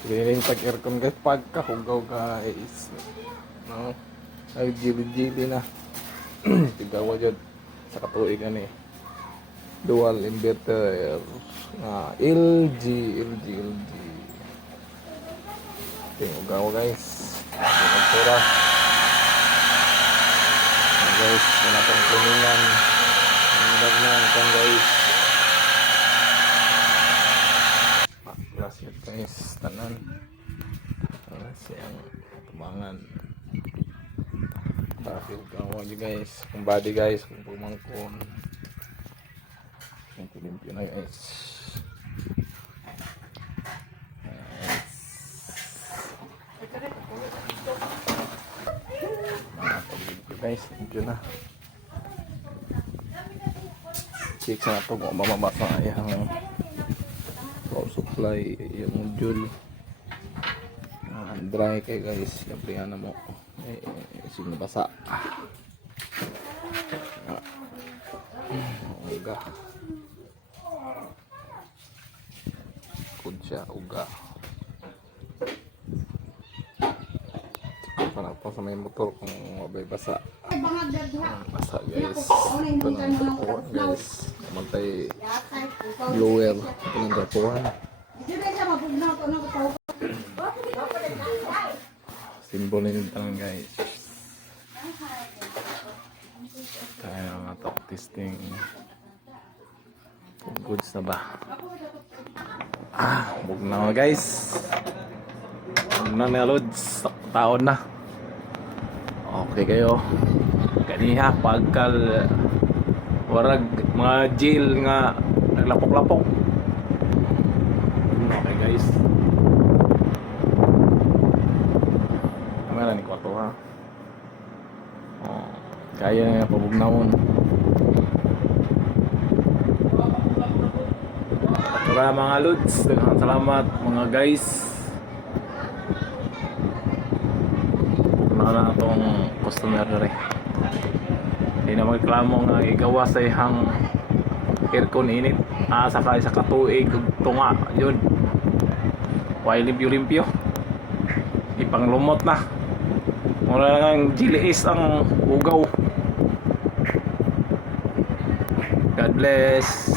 Cleaning tag aircon guys. Pagkahugaw guys. No? Ay, jili-jili na. Tigawa dyan. Sa katuig ani. Dual inverter. LG. Hugaw guys. Pagkura. Guys, natang cleaningan. Ang na ito guys. Gracias guys, tanan. Siyang tumangan. Bakit gawa nyo guys. Kung body guys, kung pumangkon. Limpyo na guys. Guys, limpyo na. Check sa ito kung mamabasa yung power supply, yung module. Dry kay guys, siyempre ano mo sinabasa. Uga. Kudya, uga. Para po sa may motor kung mabay basa. Basa guys. Ito ng tapuan guys. Kamantay blower. Ito ng tapuan. Simbol nito lang guys. Tayo nga top testing. Goods na ba? Bug na guys. Bug na loads. Taon na. Okay kayo. Kaniha pagkal warag mga jail nga naglapok-lapok. Okay guys. Kamera ni kwarto ha. Kaya nga pabugnawon. Para mga lods, salamat mga guys. Na itong customer rin. Hindi na magreklamo nga igawa sa ihang aircon init. Saka sa katuig tunga yun. Why limpyo-limpyo. Ipanglumot na. Mula lang ang gilis ang ugaw. God bless.